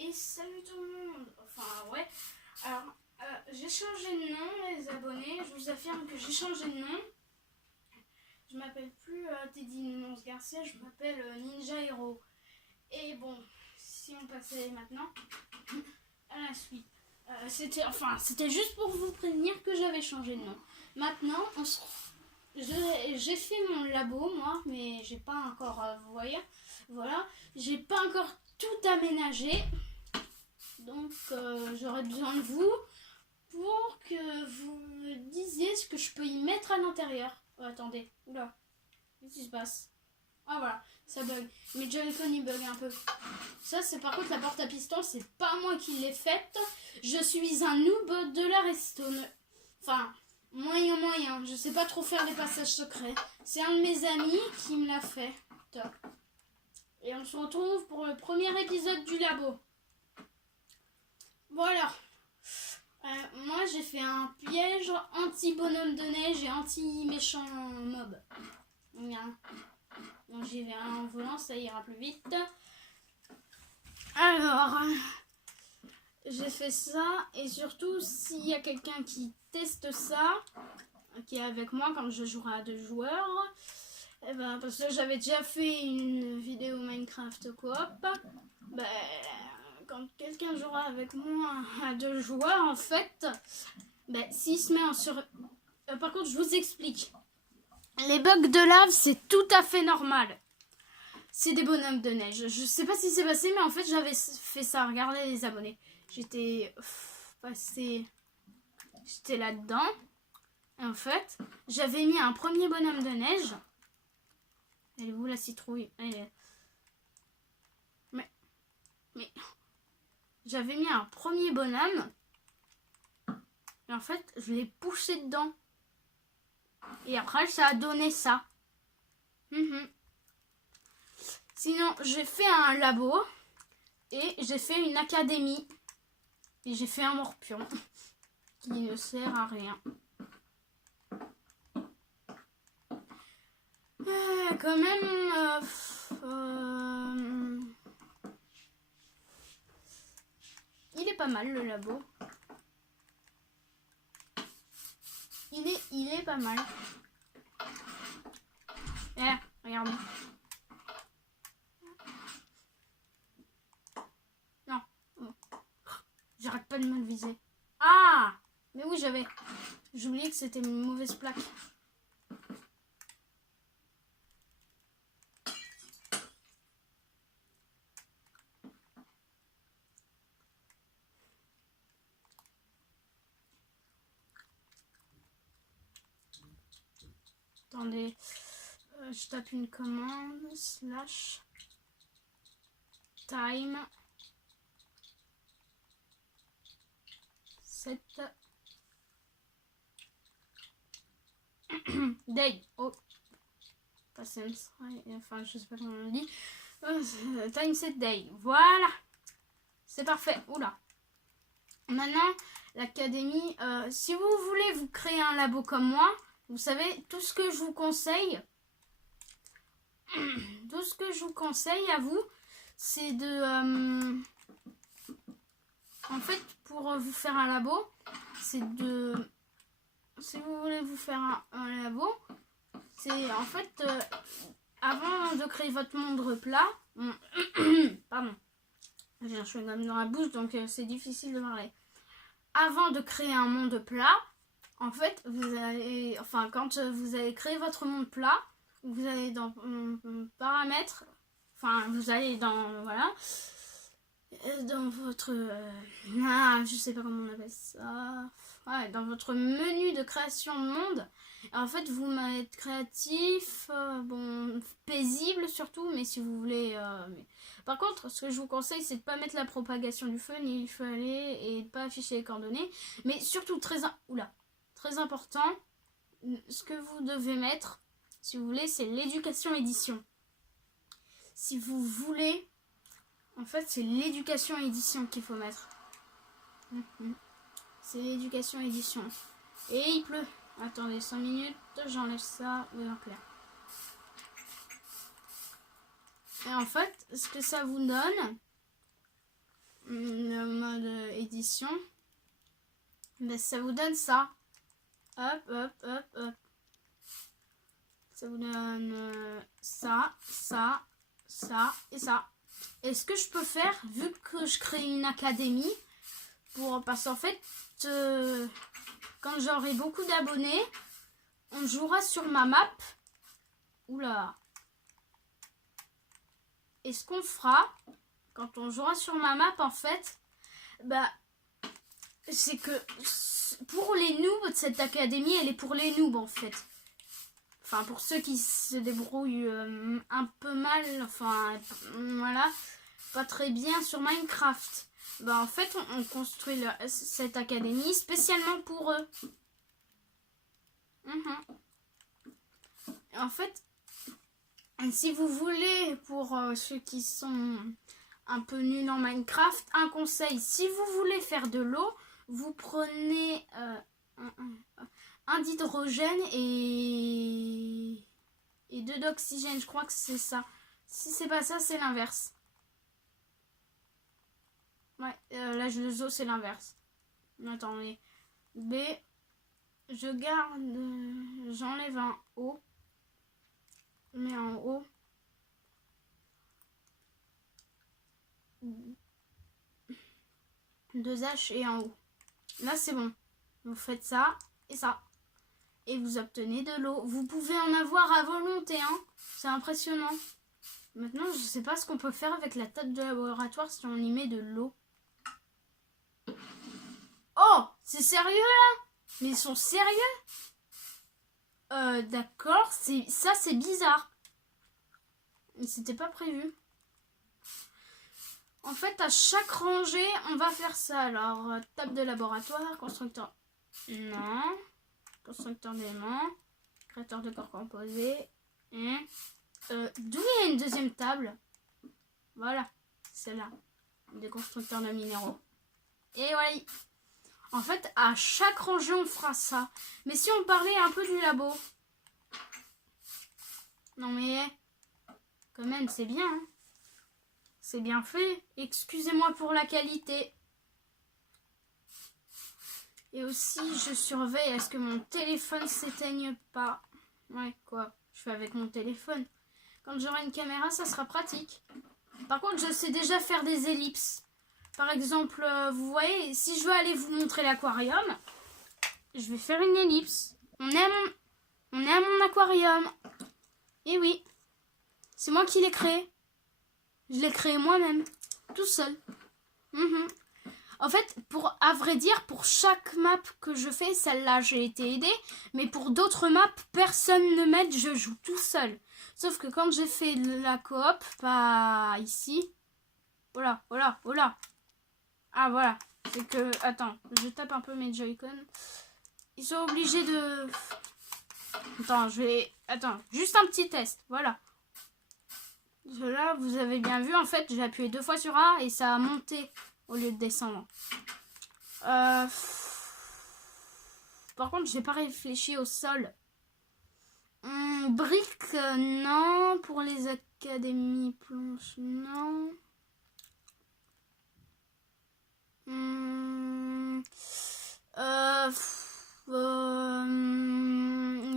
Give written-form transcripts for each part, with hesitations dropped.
Et salut tout le monde. Enfin ouais. Alors j'ai changé de nom les abonnés. Je vous affirme que j'ai changé de nom. Je m'appelle plus Teddy Nonce Garcia, je m'appelle Ninja Hero. Et bon, si on passait maintenant à la suite. C'était juste pour vous prévenir que j'avais changé de nom. Maintenant, j'ai fait mon labo, moi, mais j'ai pas encore, vous voyez, voilà, j'ai pas encore tout aménagé. Donc, j'aurais besoin de vous pour que vous me disiez ce que je peux y mettre à l'intérieur. Oh, attendez, oula, qu'est-ce qui se passe? Ah voilà, ça bug. Mais Joy-Con il bug un peu. Ça c'est par contre la porte à piston, c'est pas moi qui l'ai faite. Je suis un noob de la redstone. Enfin, moyen. Je sais pas trop faire les passages secrets. C'est un de mes amis qui me l'a fait. Top. Et on se retrouve pour le premier épisode du labo. Voilà. Moi j'ai fait un piège anti-bonhomme de neige et anti-méchant mob. Bien. Donc j'y vais en volant, ça ira plus vite. Alors, j'ai fait ça. Et surtout, s'il y a quelqu'un qui teste ça, qui est avec moi quand je jouerai à 2 joueurs, et ben, parce que j'avais déjà fait une vidéo Minecraft coop, ben, quand quelqu'un jouera avec moi à 2 joueurs, en fait, ben, s'il se met en sur... par contre, je vous explique. Les bugs de lave, c'est tout à fait normal. C'est des bonhommes de neige. Je sais pas ce qui s'est passé, mais en fait, j'avais fait ça. Regardez les abonnés. J'étais passé... J'étais là-dedans. Et en fait, j'avais mis un premier bonhomme de neige. Elle est où la citrouille? Elle est... Mais... J'avais mis un premier bonhomme. Et en fait, je l'ai poussé dedans. Et après, ça a donné ça. Sinon, j'ai fait un labo. Et j'ai fait une académie. Et j'ai fait un morpion. Qui ne sert à rien. Quand même... il est pas mal le labo. Il est pas mal. Regardez. Non. J'arrête pas de me le viser. Ah! Mais oui, j'ai oublié que c'était une mauvaise plaque. Attendez, je tape une commande, / time set day. Oh, patience, enfin je sais pas comment on dit. Time set day, voilà, c'est parfait. Oula. Maintenant, l'académie, si vous voulez vous créer un labo comme moi, vous savez, tout ce que je vous conseille, à vous, c'est de... en fait, pour vous faire un labo, c'est de... Si vous voulez vous faire un labo, c'est en fait, avant de créer votre monde plat... Pardon. J'ai un chewing-gum dans la bouche, donc c'est difficile de parler. Avant de créer un monde plat, en fait, vous allez, quand vous allez créer votre monde plat, vous allez dans paramètres, vous allez dans, voilà, dans votre, je sais pas comment on appelle ça, ouais, dans votre menu de création de monde. En fait, vous mettez créatif, paisible surtout, mais si vous voulez... Par contre, ce que je vous conseille, c'est de ne pas mettre la propagation du feu, ni il faut aller, et de ne pas afficher les coordonnées. Mais surtout, très important, ce que vous devez mettre, si vous voulez, c'est l'éducation édition. Si vous voulez, en fait, c'est l'éducation édition qu'il faut mettre. C'est l'éducation édition. Et il pleut. Attendez 5 minutes, j'enlève ça, oui, en clair. Et en fait, ce que ça vous donne, addition, ben, ça vous donne ça. Hop, hop, hop, hop. Ça vous donne ça, ça, ça et ça. Et ce que je peux faire, vu que je crée une académie, parce qu'en fait, quand j'aurai beaucoup d'abonnés, on jouera sur ma map. Oula. Et ce qu'on fera, quand on jouera sur ma map, en fait, bah, c'est que pour les noobs, cette académie, elle est pour les noobs, en fait. Enfin, pour ceux qui se débrouillent un peu mal, enfin, voilà, pas très bien sur Minecraft. Bah, en fait, on construit cette académie spécialement pour eux. En fait, si vous voulez, pour ceux qui sont un peu nuls en Minecraft, un conseil, si vous voulez faire de l'eau, vous prenez un d'hydrogène et 2 d'oxygène, je crois que c'est ça. Si c'est pas ça, c'est l'inverse. Ouais, l'H2O, c'est l'inverse. Attendez. B, je garde, j'enlève un O. Je mets en haut. 2 H et en haut. Là, c'est bon. Vous faites ça et ça. Et vous obtenez de l'eau. Vous pouvez en avoir à volonté, hein. C'est impressionnant. Maintenant, je sais pas ce qu'on peut faire avec la table de laboratoire si on y met de l'eau. Oh, c'est sérieux là? Mais ils sont sérieux? D'accord, ça c'est bizarre. Mais c'était pas prévu. En fait, à chaque rangée, on va faire ça. Alors, table de laboratoire, constructeur. Non. Constructeur d'éléments. Créateur de corps composés. D'où il y a une deuxième table? Voilà, celle-là. Des constructeurs de minéraux. Et voilà. En fait, à chaque rangée, on fera ça. Mais si on parlait un peu du labo. Non mais, quand même, c'est bien. Hein. C'est bien fait. Excusez-moi pour la qualité. Et aussi, je surveille à ce que mon téléphone s'éteigne pas. Ouais, quoi. Je fais avec mon téléphone. Quand j'aurai une caméra, ça sera pratique. Par contre, je sais déjà faire des ellipses. Par exemple, vous voyez, si je veux aller vous montrer l'aquarium, je vais faire une ellipse. On est à mon aquarium. Et oui, c'est moi qui l'ai créé. Je l'ai créé moi-même, tout seul. En fait, à vrai dire, pour chaque map que je fais, celle-là, j'ai été aidée. Mais pour d'autres maps, personne ne m'aide, je joue tout seul. Sauf que quand j'ai fait la coop, pas ici. Voilà, voilà, voilà. Ah, voilà. C'est que, attends, je tape un peu mes Joy-Con. Ils sont obligés de... Attends, juste un petit test, voilà. Là, vous avez bien vu, en fait, j'ai appuyé 2 fois sur A et ça a monté au lieu de descendre. Par contre, j'ai pas réfléchi au sol. Briques, non. Pour les académies planches, non. On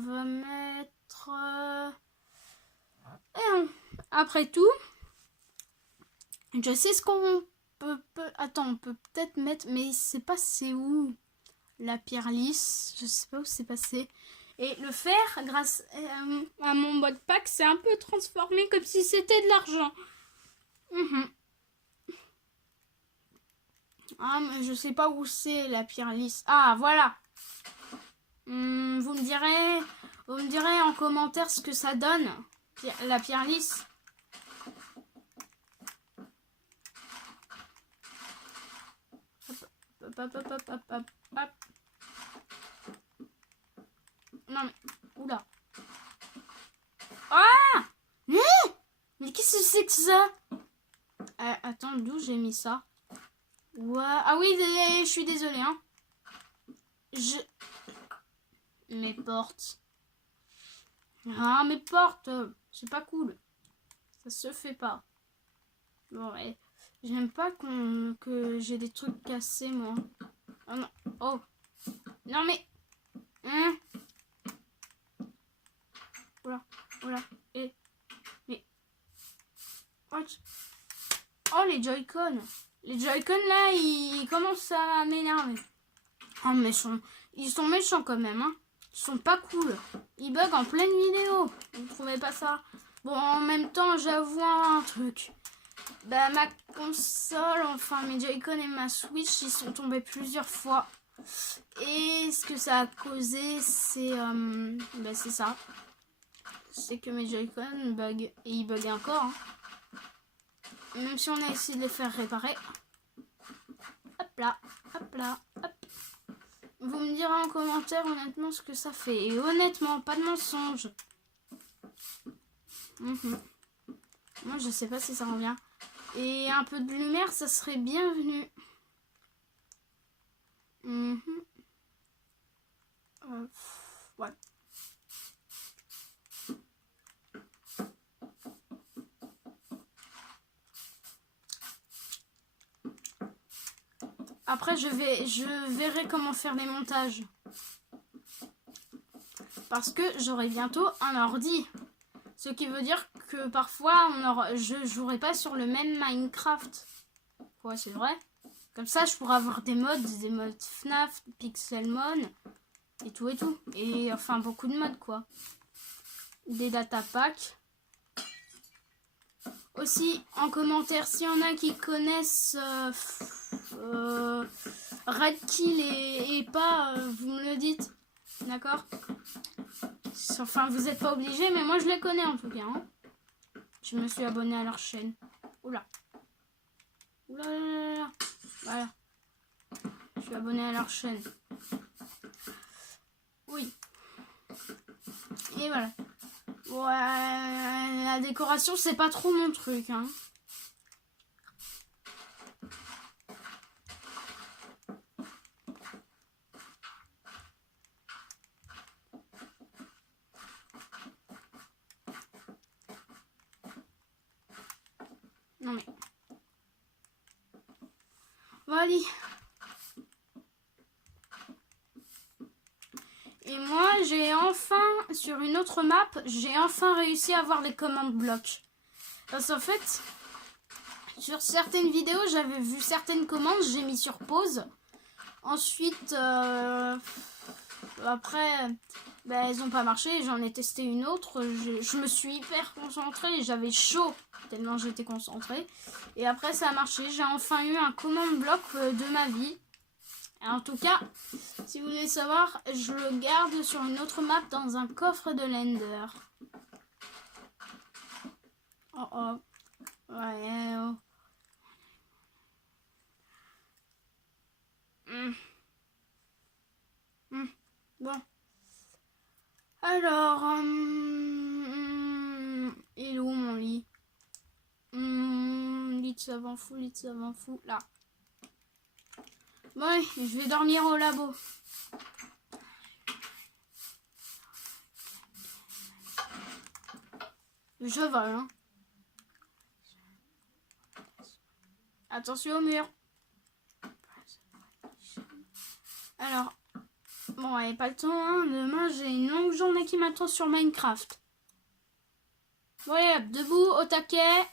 va mettre... Après tout, je sais ce qu'on peut... Attends, on peut peut-être mettre... Mais c'est pas c'est où la pierre lisse. Je sais pas où c'est passé. Et le fer, grâce à mon mode pack, c'est un peu transformé comme si c'était de l'argent. Ah, mais je sais pas où c'est la pierre lisse. Ah, voilà. Vous me direz en commentaire ce que ça donne, la pierre lisse. Hop. Non mais, oula. Ah! Mais qu'est-ce que c'est que ça? Attends, d'où j'ai mis ça? Ouais. Ah oui, je suis désolée, hein. Mes portes. Ah, mes portes. C'est pas cool. Ça se fait pas. Bon, ouais. J'aime pas que j'ai des trucs cassés, moi. Oh non. Oh. Non, mais... Hein? Oula. Oula. Et... Mais... What? Oh, les Joy-Con. Les Joy-Con, là, ils commencent à m'énerver. Oh, mais ils sont méchants, quand même, hein. Ils sont pas cool. Ils bug en pleine vidéo. Vous trouvez pas ça? Bon, en même temps, j'avoue un truc. Bah, ma console, enfin mes Joy-Con et ma Switch, ils sont tombés plusieurs fois. Et ce que ça a causé, c'est c'est ça. C'est que mes Joy-Con bug. Et ils bug encore. Hein. Même si on a essayé de les faire réparer. Hop là, hop là, hop. Vous me direz en commentaire honnêtement ce que ça fait. Et honnêtement, pas de mensonge. Moi, je sais pas si ça revient. Et un peu de lumière, ça serait bienvenu. Ouais. Après, je verrai comment faire les montages. Parce que j'aurai bientôt un ordi. Ce qui veut dire que parfois, je jouerai pas sur le même Minecraft. Ouais, c'est vrai. Comme ça, je pourrais avoir des mods FNAF, Pixelmon, et tout et tout. Et enfin, beaucoup de mods, quoi. Des data packs. Aussi, en commentaire, s'il y en a qui connaissent Red Kill et pas, vous me le dites. D'accord? Enfin, vous n'êtes pas obligés, mais moi je les connais en tout cas. Hein. Je me suis abonné à leur chaîne. Oula. Oula là là là. Voilà. Je suis abonné à leur chaîne. Oui. Et voilà. Ouais, la décoration, c'est pas trop mon truc. Hein. Non mais... Voilà. Et moi, j'ai enfin, sur une autre map, j'ai enfin réussi à avoir les commandes blocs. Parce qu'en fait, sur certaines vidéos, j'avais vu certaines commandes, j'ai mis sur pause. Ensuite, après, elles n'ont pas marché, j'en ai testé une autre. Je me suis hyper concentrée, j'avais chaud tellement j'étais concentrée. Et après, ça a marché, j'ai enfin eu un commande bloc de ma vie. En tout cas, si vous voulez savoir, je le garde sur une autre map dans un coffre de l'Ender. Oh oh. Ouais. Oh. Bon. Alors, il est où mon lit? Lit de savant fou, lit de savant fou. Là. Bon, je vais dormir au labo. Je vole, hein. Attention au mur. Alors, bon, allez, pas le temps, hein. Demain, j'ai une longue journée qui m'attend sur Minecraft. Bon, allez, hop, debout, au taquet.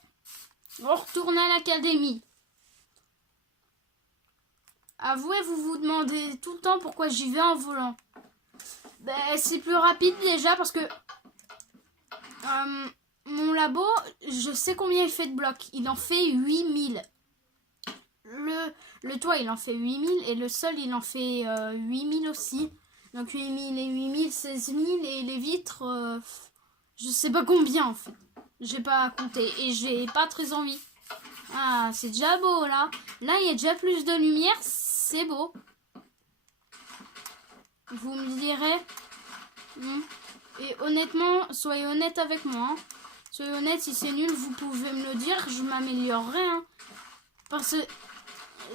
On retourne à l'académie. Avouez, vous vous demandez tout le temps pourquoi j'y vais en volant. C'est plus rapide déjà parce que mon labo, je sais combien il fait de blocs. Il en fait 8000. Le toit, il en fait 8000 et le sol, il en fait 8000 aussi. Donc 8000 et 8000, 16000 et les vitres, je sais pas combien en fait. J'ai pas compté et j'ai pas très envie. Ah, c'est déjà beau là. Là, il y a déjà plus de lumière, c'est beau. Vous me direz. Et honnêtement, soyez honnête avec moi. Hein. Soyez honnête, si c'est nul, vous pouvez me le dire, je m'améliorerai. Hein. Parce que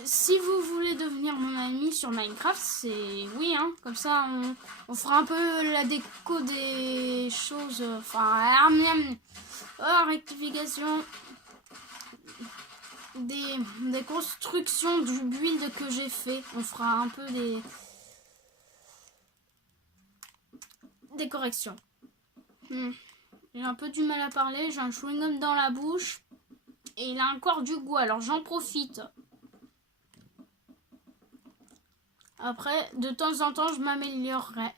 si vous voulez devenir mon ami sur Minecraft, c'est oui, hein. Comme ça, on fera un peu la déco des choses. Enfin, rectification. des constructions du build que j'ai fait. On fera un peu des corrections. J'ai un peu du mal à parler, j'ai un chewing-gum dans la bouche et il a encore du goût, alors j'en profite. Après, de temps en temps, je m'améliorerai.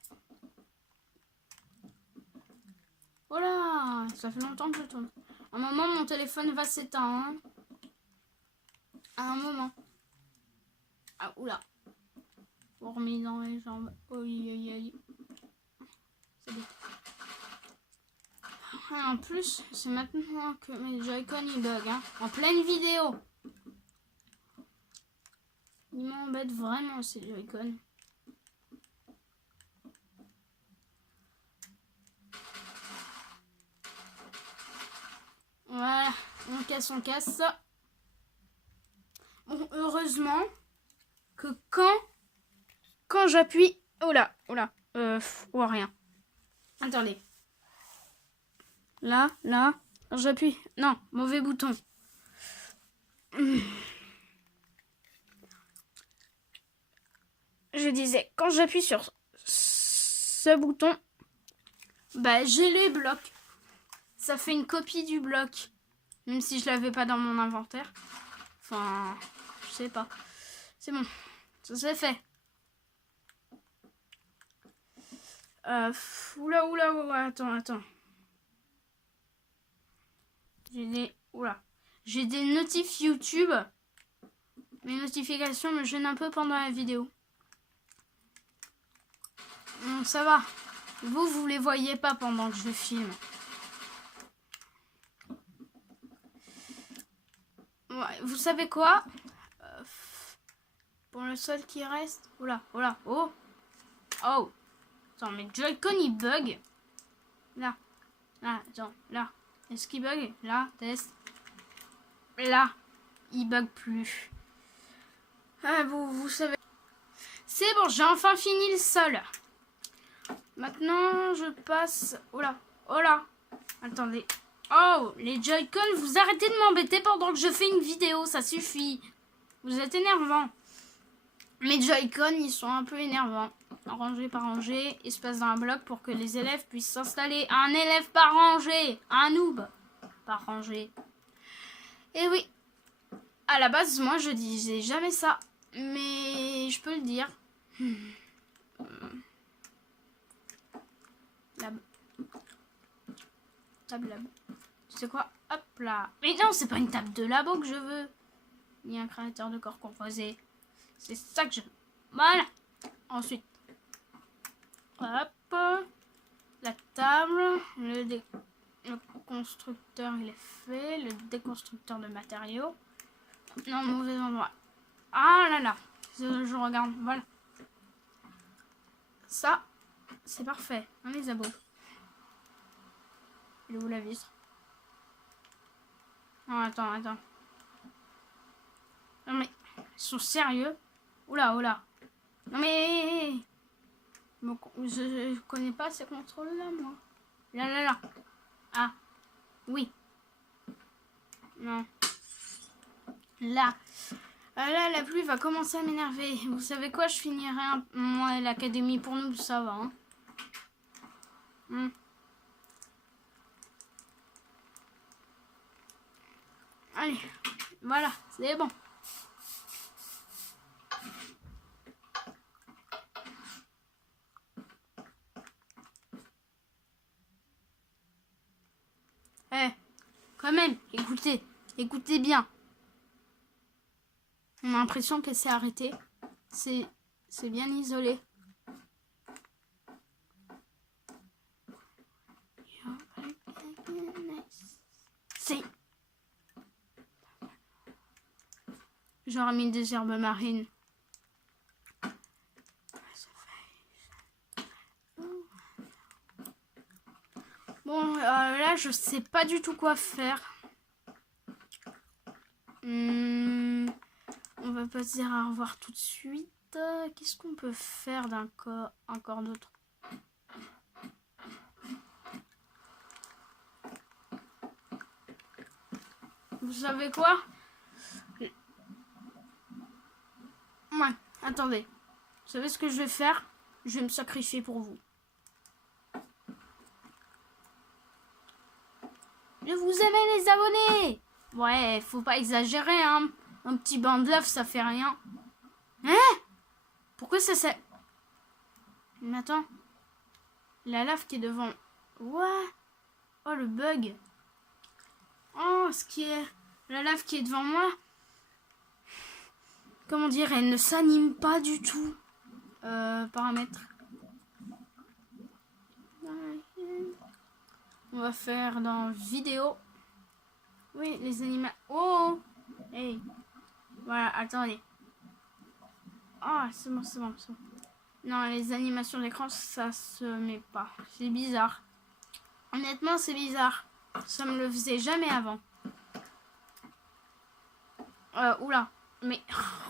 Voilà, ça fait longtemps que je tourne. À un moment, mon téléphone va s'éteindre. Hein. À un moment. Ah, oula. Remis dans les jambes. Oui. C'est bon. Ah, en plus, c'est maintenant que mes Joy-Con ils bug. Hein. En pleine vidéo. Ils m'embêtent vraiment ces Joy-Con. Voilà, on casse. Bon, heureusement que quand j'appuie... Oh là. Oh rien. Attendez. Là, j'appuie. Non, mauvais bouton. Je disais, quand j'appuie sur ce bouton, bah j'ai les blocs. Ça fait une copie du bloc. Même si je l'avais pas dans mon inventaire. Enfin, je sais pas. C'est bon. Ça c'est fait. Oula, attends. J'ai des notifs YouTube. Mes notifications me gênent un peu pendant la vidéo. Ça va. Vous les voyez pas pendant que je filme. Ouais, vous savez quoi? Pour le seul qui reste... Oh. Attends, mais Joy-Con il bug. Là. Attends, là. Est-ce qu'il bug? Là, test. Là, il bug plus. Ah, vous savez. C'est bon, j'ai enfin fini le sol. Maintenant, je passe... Oh là. Attendez. Oh, les Joy-Con, vous arrêtez de m'embêter pendant que je fais une vidéo, ça suffit. Vous êtes énervant. Mes Joy-Con, ils sont un peu énervants. Rangé par rangée, espace dans un bloc pour que les élèves puissent s'installer. Un élève par rangée. Un noob par rangée. Et oui. À la base, moi, je disais jamais ça. Mais je peux le dire. Table lab. Tu sais quoi? Hop là. Mais non, c'est pas une table de labo que je veux. Ni un créateur de corps composé. C'est ça que je veux. Voilà. Ensuite. Hop. La table. Le constructeur, il est fait. Le déconstructeur de matériaux. Non, mauvais endroit. Ah là là. Je regarde. Voilà. Ça, c'est parfait. On les abos. Il est où la vitre? Non, attends. Non mais, ils sont sérieux? Oula. Non mais... Je connais pas ces contrôles-là, moi. Là. Ah, oui. Non. Là. Là, la pluie va commencer à m'énerver. Vous savez quoi? Je finirai moi l'académie pour nous, ça va. Hein. Allez, voilà, c'est bon. Quand même, écoutez bien. On a l'impression qu'elle s'est arrêtée. C'est bien isolé. J'aurais mis des herbes marines. Bon, là, je sais pas du tout quoi faire. On va pas se dire au revoir tout de suite. Qu'est-ce qu'on peut faire encore d'autre? Vous savez quoi? Attendez. Vous savez ce que je vais faire? Je vais me sacrifier pour vous. Je vous aimez les abonnés. Ouais, faut pas exagérer, hein. Un petit bain de lave, ça fait rien. Hein? Pourquoi ça c'est... Mais attends. La lave qui est devant... Ouais. Oh, le bug. Oh, ce qui est... La lave qui est devant moi. Comment dire, elle ne s'anime pas du tout. Paramètres. On va faire dans vidéo. Oui, les animaux. Oh! Hey. Voilà, attendez. Ah, c'est bon, c'est bon, c'est bon. Non, les animations d'écran, ça se met pas. C'est bizarre. Honnêtement, c'est bizarre. Ça me le faisait jamais avant. Oula. Mais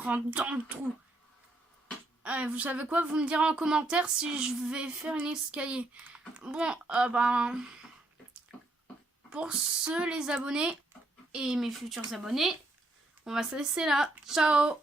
rentre dans le trou. Vous savez quoi? Vous me direz en commentaire si je vais faire une escalier. Bon, ben... Pour ceux, les abonnés et mes futurs abonnés, on va se laisser là. Ciao!